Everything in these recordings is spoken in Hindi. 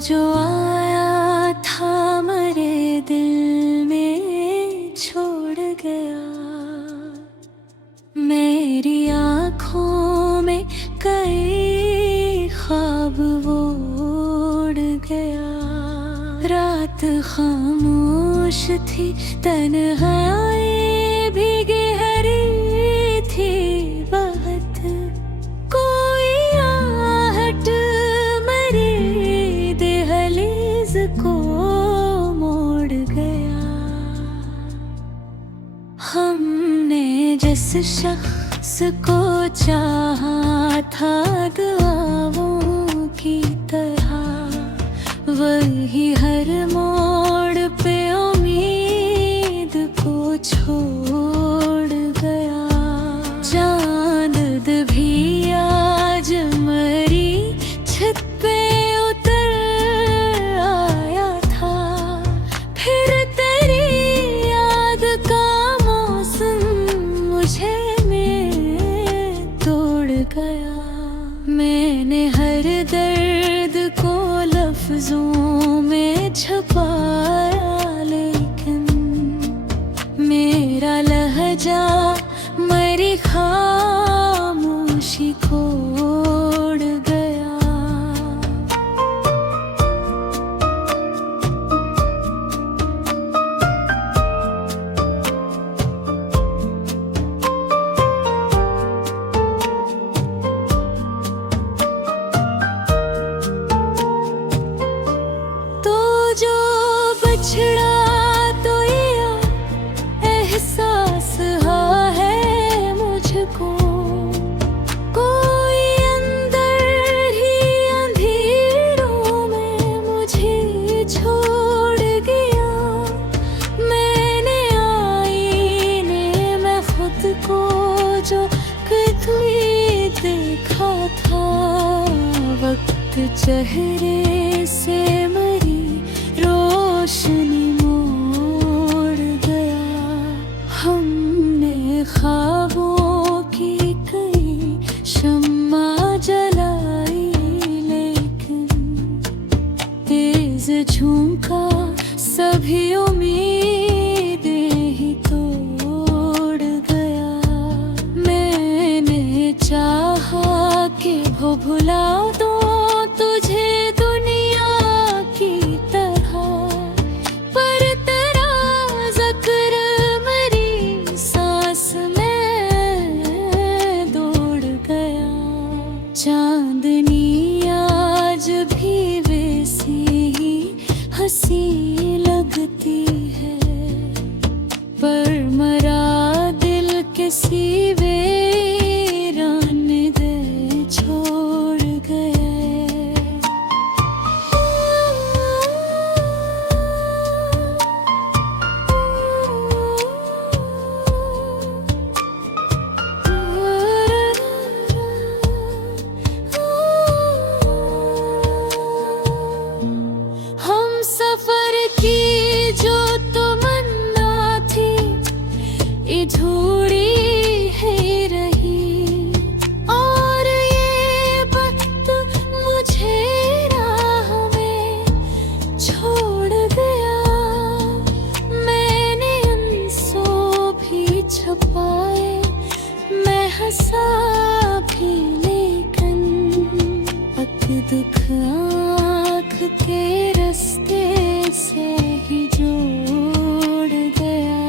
जो आया था मेरे दिल में छोड़ गया। मेरी आँखों में कई ख्वाब वो उड़ गया। रात खामोश थी, तन्हाई भी गहरी थी बहुत। कोई आहट मेरी दहलीज को मोड़ गया। हमने जिस शख्स को चाहा था दुआओं की तरह, वही हर मोड़ पे उम्मीद को छोड़ गया। चांद भी आज मरी छत पे उतर आया था। फिर तेरी याद का मौसम मुझे में तोड़ गया। मैंने हर दर्द को लफ्जों में छुपाया, लेकिन मेरा लहजा मेरी खामोशी को ओढ़ गया। तो जो बछड़ा तो या एहसास है मुझको, कोई अंदर ही अंधेरों में मुझे छोड़ गया। मैंने आईने में खुद को जो कभी देखा था, वक्त चेहरे से मेरी रोशनी मोड़ गया। हमने ख्वाबों की कई शम्मा जलाई, लेकिन तेज झोंका सभी उम्मीदें ही तोड़ गया। मैंने चाहा कि वो भुला दूं तुझे दुनिया की तरह, पर तेरा ज़िक्र मेरी सांस में दौड़ गया। चांदनी आज भी वैसी ही हंसी लगती है, पर मरा दिल किसी वीरान दे छोड़ गए। हम सफर की जो तमन्ना थी, अधूरी है रही। और ये वक्त मुझे राह में छोड़ गया। मैंने आंसू भी छुपाए, मैं हंसा भी, लेकिन अक दुख आँख के रास्ते से ही जोड़ गया।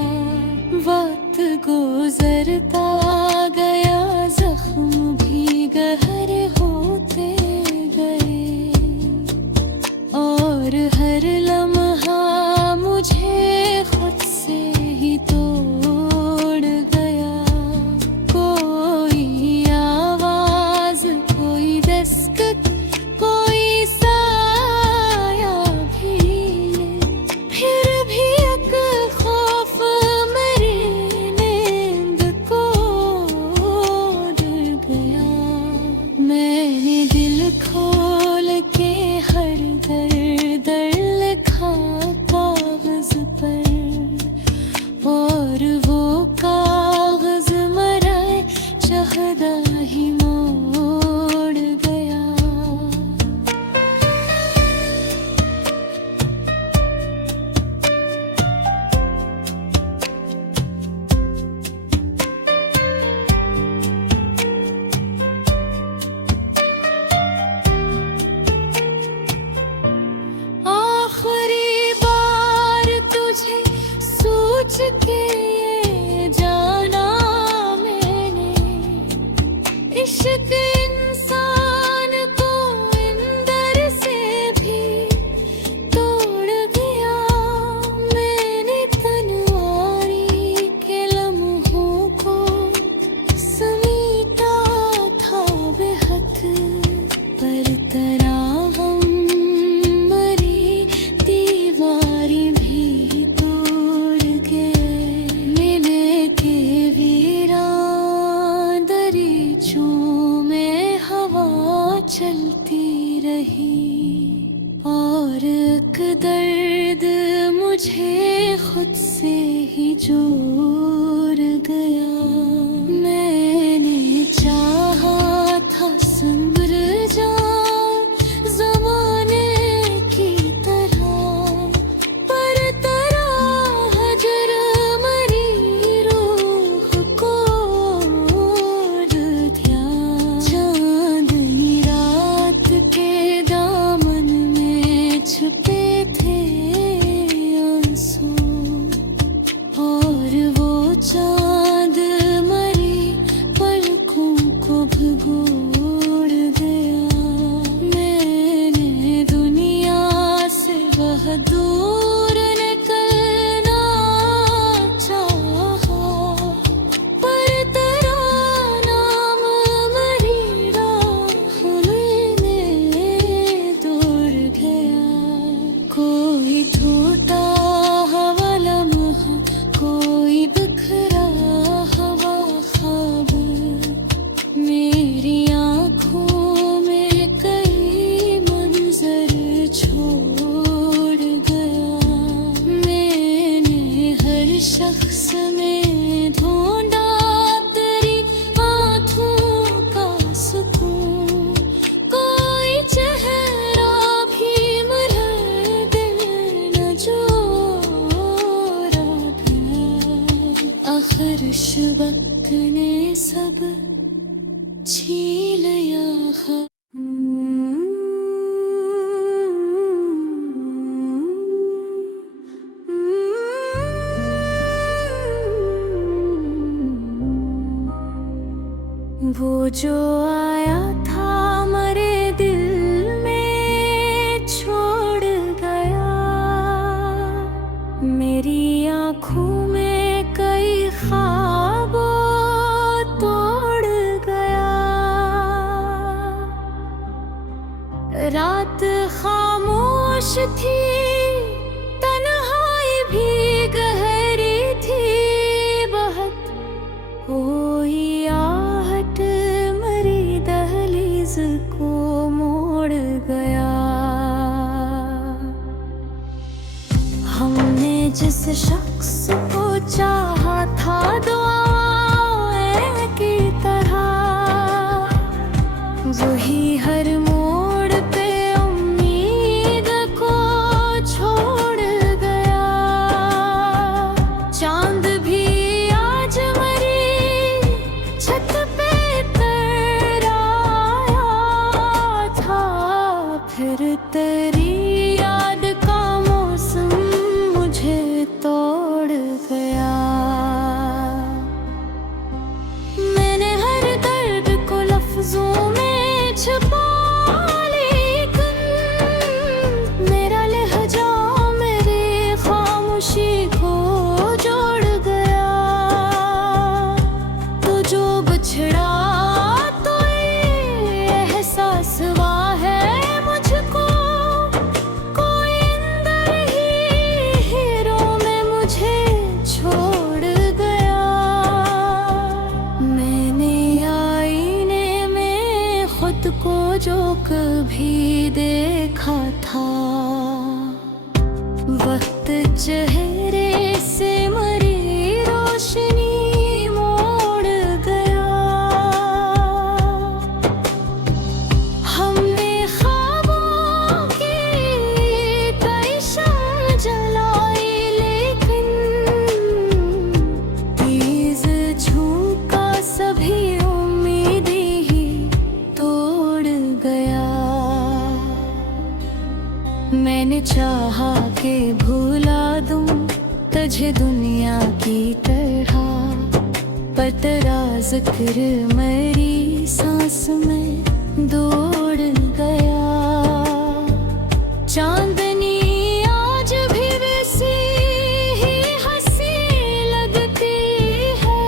वक्त गुजरता गया, जख्म भी गहरे होते गए, और हर लम्हा मुझे खुद से ही तोड़ गया। कोई आवाज, कोई दस्तक, कोई साया भी, फिर भी एक खौफ मेरी नींद को उड़ गया। मैंने दिल खोल के हर दर्द लिखा कागज पर, और वो कागज मराए चाहता ही मोड़ गया। चलती रही, और एक दर्द मुझे खुद से ही जोड़ गया। मैंने चाहा था संभल जाऊं ज़माने की तरह, पर तेरा हजर मरी रूह को ओढ़ दिया। चांदनी रात के दामन में छुपे थे आंसू, और वो चांद मरी पलकों को भिगोड़ गया। मैंने दुनिया से वह दूर निकलना चाहा, पर तेरा नाम मेरी राहों में दौड़ गया। कोई टूटा हुआ लम्हा, कोई बिखरा हुआ ख्वाब, मेरी आँखों में कई मंजर छोड़ गया। मैंने हर शख्स में ढूंढा तेरी आँखों का सुकून, कोई चेहरा भी मेरा दिल न जोड़ा गया। आखिर इस वक्त ने सब छीन लिया है। वो जो आया था मेरे दिल में छोड़ गया, मेरी आँखों में कई ख्वाबों तोड़ गया। रात खामोश थी, तन्हाई भी गहरी थी बहुत, कोई आहट मेरी दहलीज को मोड़ गया। हमने जिस शख्स को चाहा था दुआएं की तरह, वही हर मोड़ पे उम्मीद को छोड़ गया। चांद भी आज मेरी छत पे तराया था, फिर तेरी याद का मौसम मुझे तोड़ गया। मैंने हर दर्द को लफ्जों में छुपा, लेकिन मेरा लहजा मेरी खामोशी को जोड़ गया। तो जो बिछड़ा तो ये एहसास हुआ है मुझको, कोई अंदर ही हीरों में मुझे छोड़ गया। मैंने आईने में खुद को जो कभी देखा था, वक्त चेहरे से मेरी रोशनी मोड़ गया। हमने ख्वाबों की कई शम्म जलाई, लेकिन तेज झोंका सभी उम्मीदें ही तोड़ गया। मैंने चाहा कि भुला दूं तुझे दुनिया की तरह, पर तेरा जिक्र मेरी सांस में दौड़ गया। चांदनी आज भी वैसी ही हंसी लगती है,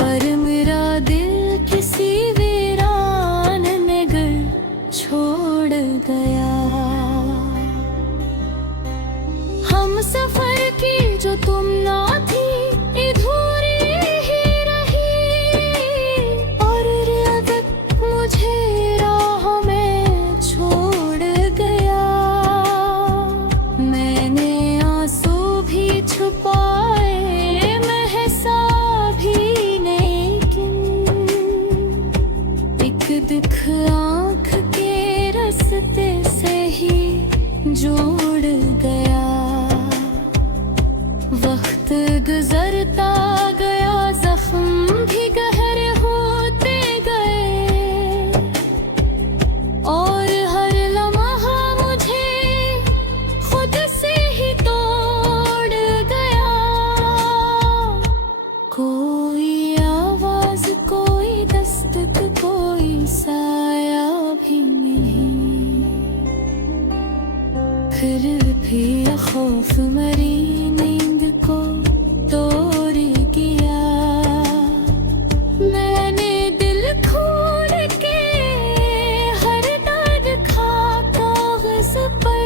पर मेरा दिल किसी वीरान में घर छोड़ गया। हम सफर की जो तुम ना थी, अधूरी ही रही, और रियादत दुख आँख के रास्ते से ही जोड़ गया। वक्त गुजरता गया, जख्म भी गहरे होते गए और हर लम्हा मुझे खुद से ही तोड़ गया। कोई आवाज, कोई दस्तक, कोई साया भी नहीं, फिर भी खौफ मरी नींद को तोड़ गया। मैंने दिल खोल के हर दर्द खा कागज पर,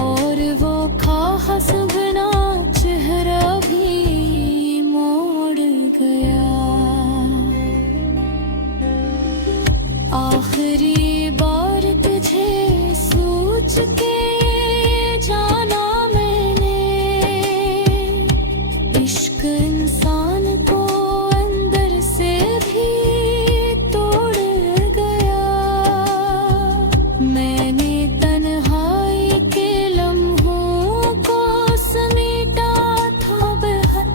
और वो खास बना चेहरा भी मोड़ गया। आखिरी बार तुझे सोच के जाना मैंने, इश्क इंसान को अंदर से भी तोड़ गया। मैंने तन्हाई के लम्हों को समेटा था बेहद,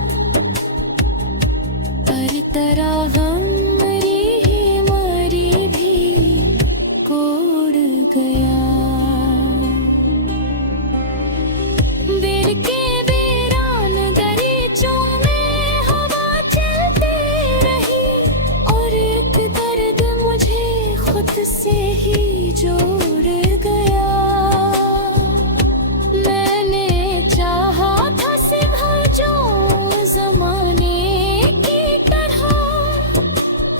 पर तेरा गम मरी भी कोड़ गया। बेर के बेरान गरीचों में हवा चलती रही, और एक दर्द मुझे खुद से ही जोड़ गया। मैंने चाहा था सिवा जो जमाने की तरह,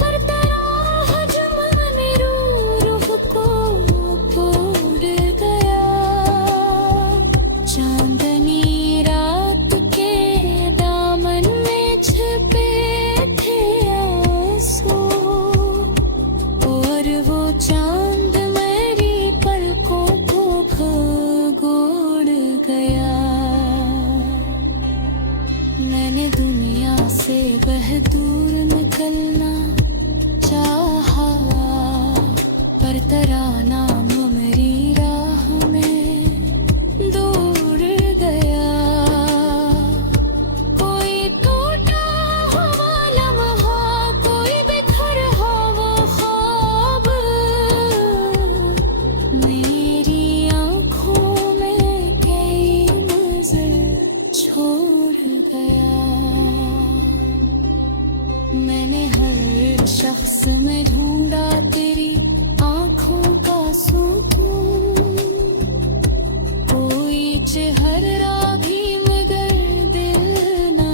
पर तेरा हजम मेरी रूह को तोड़ गया। चांदनी रात के दामन में छिपे थे आंसू, और वो चांद मेरी पलकों को भगोड़ गया। मैंने दुनिया से वह दूर निकलना चाहा, पर तेरा नाम मेरी राह में दूर गया। कोई टूटा हुआ लम्हा, कोई बिखरा वो ख्वाब, मेरी आँखों में कई नजर छोड़ गया। मैंने हर शख्स में ढूंढा तेरी आँखों का सुकून, कोई चेहरा भी मगर दिल ना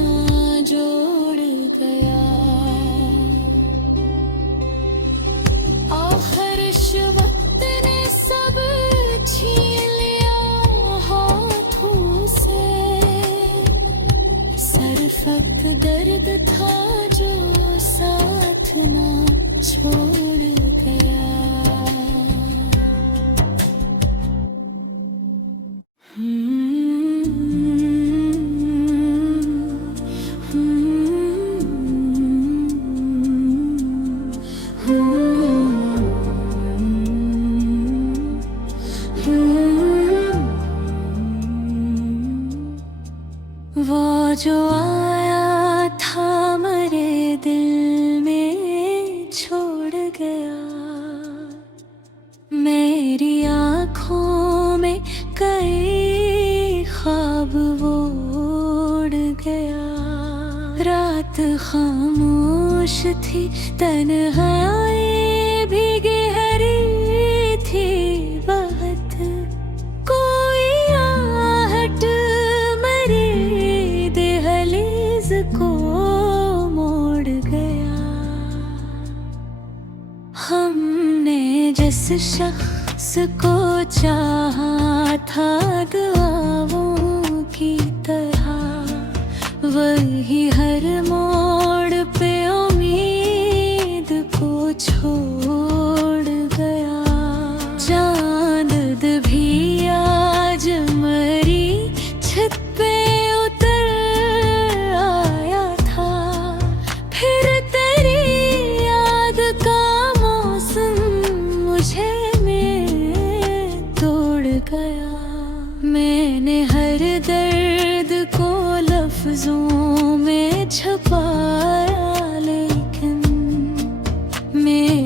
जोड़ गया। आखिर इस वक्त ने सब छीन लिया हाथों से, सरफक दर्द था जो साथ ना छोड़ गया। वो जो आया था मेरे दिल में छोड़ गया। मेरी आँखों में कई ख्वाब वो उड़ गया। रात खामोश थी, तन्हाई भी गहरी थी बहुत, कोई आहट मेरी दहलीज को मोड़ गया। हमने जिस शख्स को चाहा था दुआओं की तरह, वही हर मोड़ पे उम्मीद को छोड़ गया। चांद भी आज मरी छत पे उतर आया था, फिर तेरी याद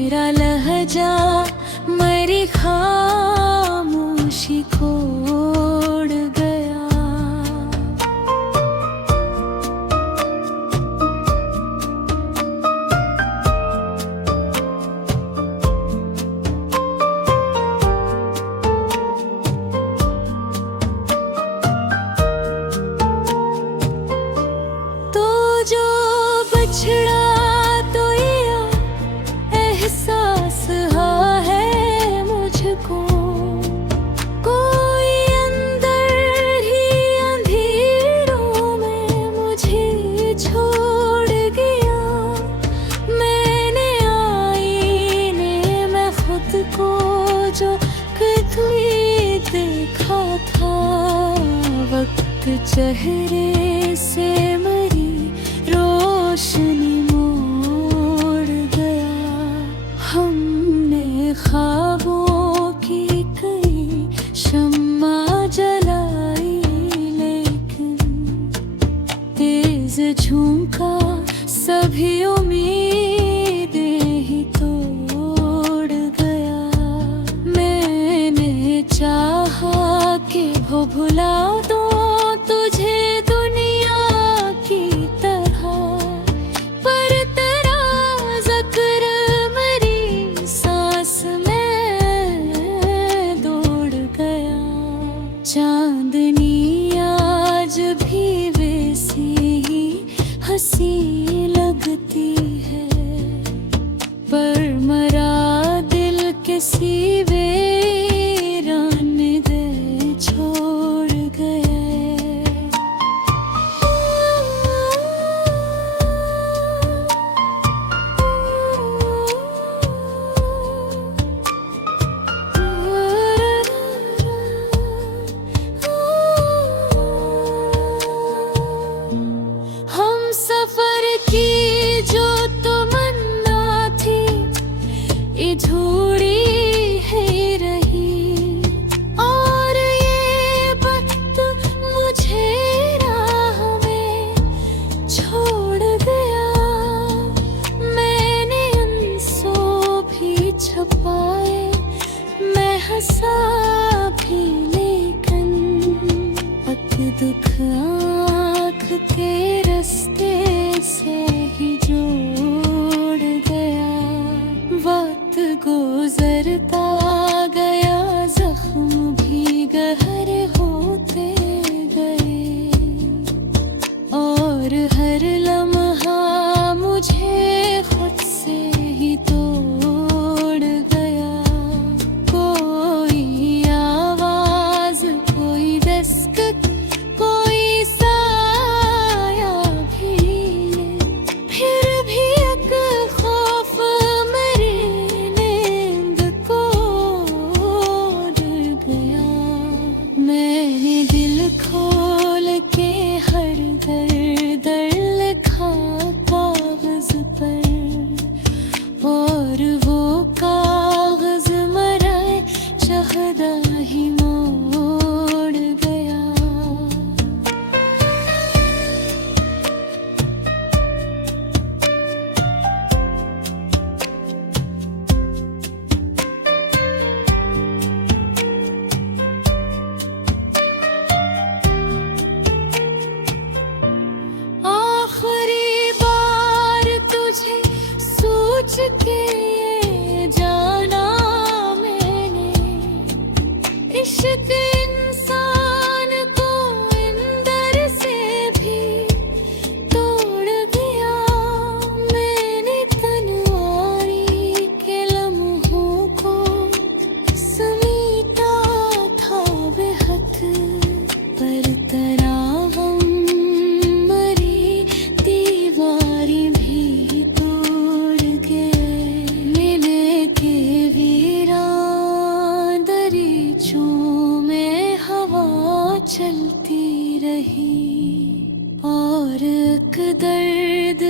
मेरा लहजा मेरी खामोशी को ओढ़ गया। तो जो बछड़ा एहसास है मुझको, कोई अंदर ही अंधेरों में मुझे छोड़ गया। मैंने आईने में खुद को जो कभी देखा था, वक्त चेहरे से मेरी रोशनी ख्वाबों की कई शम्मा जलाई, लेकिन तेज झुमका सभी उम्मीदें ही तोड़ गया। मैंने चाहा कि वो भुला दूं तुझे दुनिया की तरह, पर तेरा ज़िक्र मेरी सांस चांदनी आज भी वैसी ही हंसी लगती है, पर मरा दिल किसी वीरान दे छोड़ गए। सफर की जो तमन्ना थी, अधूरी है रही, और ये वक्त मुझे राह में छोड़ गया। मैंने आंसू भी छुपाए, मैं हंसा भी, लेकिन अब दुख आँख के रास्ते से ही जोड़ गया। वक्त गुजरता गया, जख्म भी गहरे होते गए, और हर लम्हा मुझे खुद से ही तोड़ गया। कोई आवाज, कोई दस्तक, कोई खोल के हर दर्द लिखा कागज पर, और वो कागज मराए चाहता ही मोड़ गया। सोच के जाना मैंने, इश्क इंसान को अंदर से भी तोड़ दिया। मैंने तन्वारी के लम्हों को समेटा था बेहद, पर तरावम मरी दीवारी भी चलती रही, और एक दर्द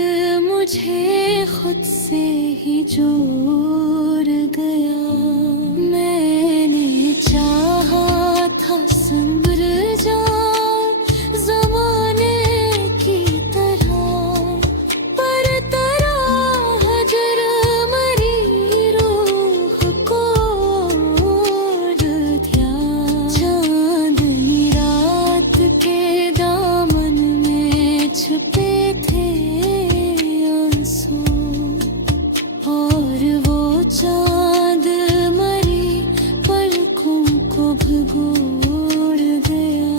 मुझे खुद से ही जोड़ गया। मैंने चाहा था संभल जाऊं ज़माने की तरह, पर तेरा हजर मरी चांद मरी पलकों को भिगोड़ गया।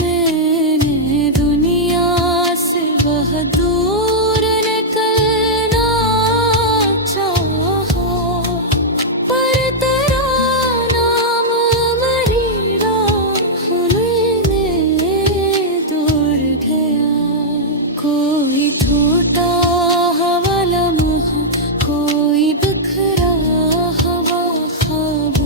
मैंने दुनिया से बहुत दूर निकलना चाहा, पर तेरा नाम मेरी राहों में दौड़ गया। कोई छोटा हवा लम्हा, कोई बिखरा हवा ख्वाब,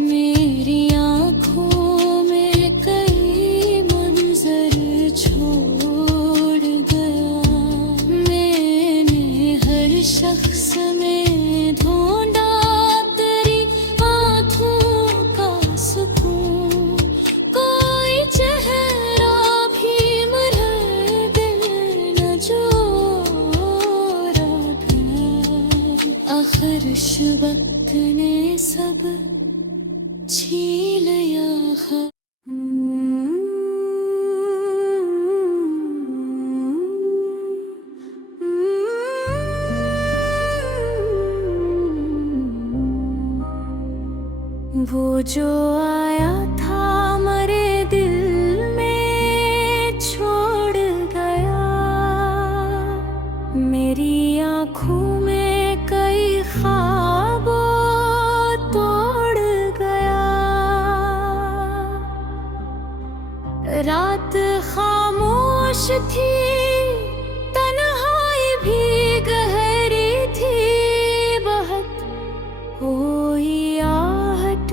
मेरी आँखों में कई मंजर छोड़ गया। मैंने हर शख्स में ढूंढा तेरी आँखों का सुकून, कोई चेहरा भी मेरा दिल न जोड़ा गया। आखिर वक्त ने सब छीन लिया है। वो जो आया था मेरे दिल में छोड़ गया, मेरी आँखों में कई ख्वाबों तोड़ गया। रात खामोश थी, तन्हाई भी गहरी थी बहुत, कोई आहट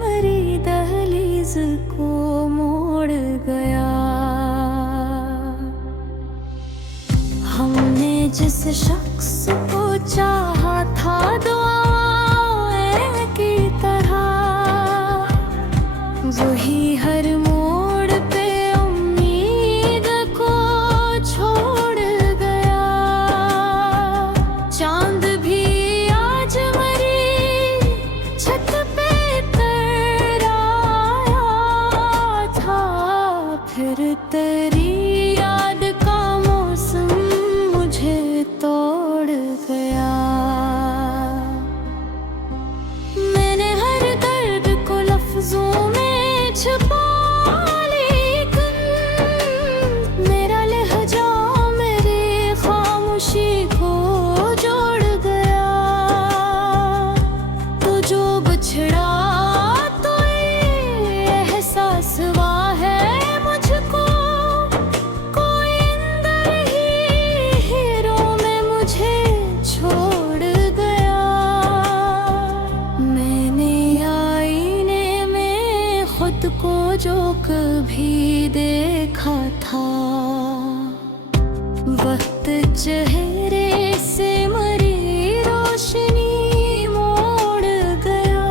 मरी दहलीज को मोड़ गया। हमने जिस शख्स को चाहा था दुआएं की तरह, वही हर मोड़ पे उम्मीद को छोड़ गया। चांद भी आज मरी छत पे तराया था, फिर तेरी याद का मौसम मुझे तोड़ गया। मैंने हर दर्द को लफ्जों में छुपा, लेकिन मेरा लहजा मेरी खामोशी को जोड़ गया। तो जो बिछड़ा तो ये एहसास हुआ है मुझको, कोई अंदर ही हीरो में मुझे छोड़ गया। मैंने आईने में खुद को जो कभी देखा था, वक्त चेहरे से मरी रोशनी मोड़ गया।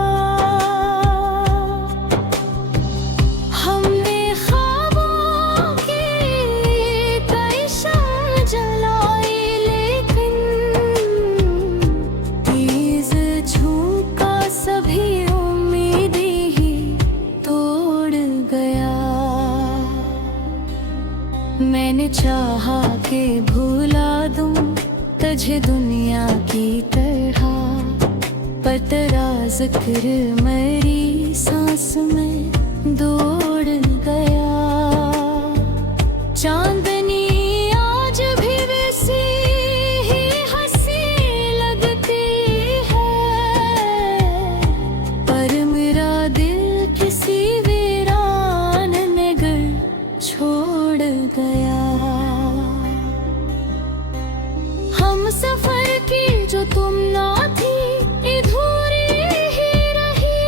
हमने ख्वाबों की कई शम्म जलाई, लेकिन तेज झोंका सभी उम्मीदें ही तोड़ गया। मैंने चाहा कि भुला दूं तुझे दुनिया की तरह, पर तेरा जिक्र मेरी सांस में दौड़ गया। चांदनी आज भी वैसी ही हंसी लगती है, पर मेरा दिल किसी वीरान में घर छोड़ गया। हम सफर की जो तुम ना थी, अधूरी ही रही,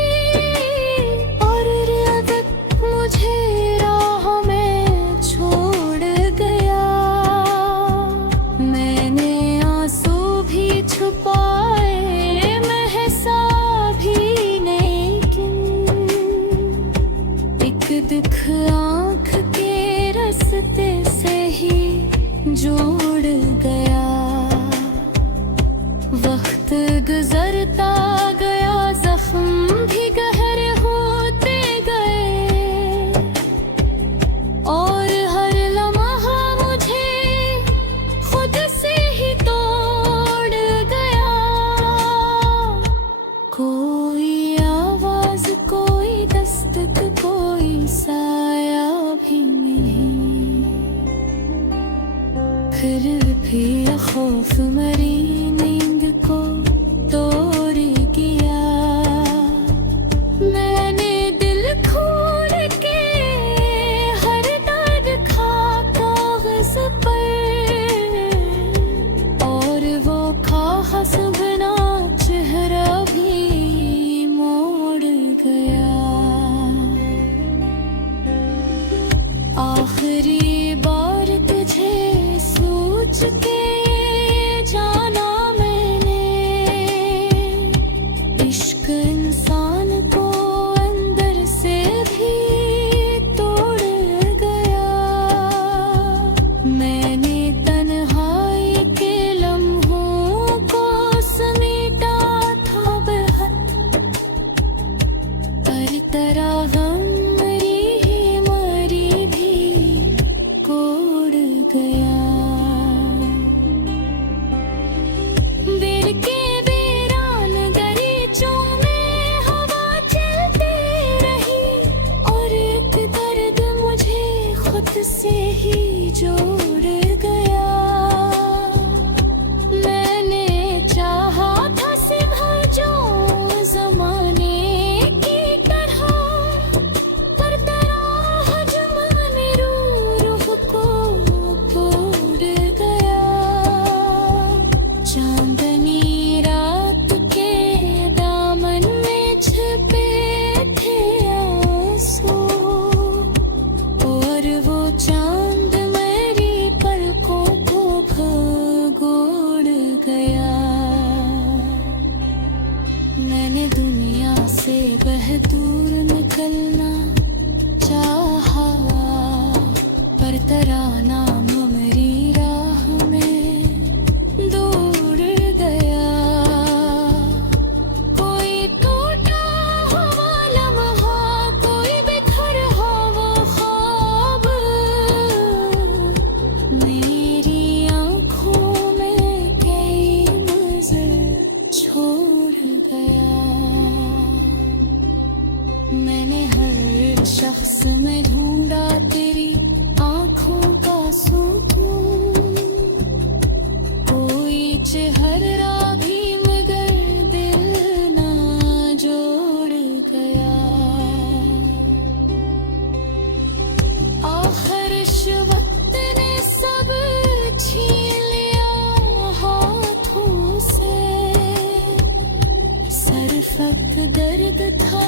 और रियादत मुझे राह में छोड़ गया। मैंने आंसू भी छुपाए, महसा भी लेकिन एक दुख आँख के रास्ते से ही जोड़ गया। वक्त गुजरता गया, जख्म भी गहरे होते गए, और हर लम्हा मुझे खुद से ही तोड़ गया। मैंने दुनिया से वह दूर निकलना चाहा, पर तराना मेरी राह में दूर गया। कोई टूटा हुआ लम्हा, कोई बिखर हो वो ख्वाब, मेरी आँखों में कई नजर छोड़ गया। मैंने हर शख्स में ढूंढा तेरी आँखों का सुकून, कोई चेहरा भी मगर दिल ना जोड़ गया। आखिर इस वक्त ने सब छीन लिया हाथों से, सर फक्त दर्द था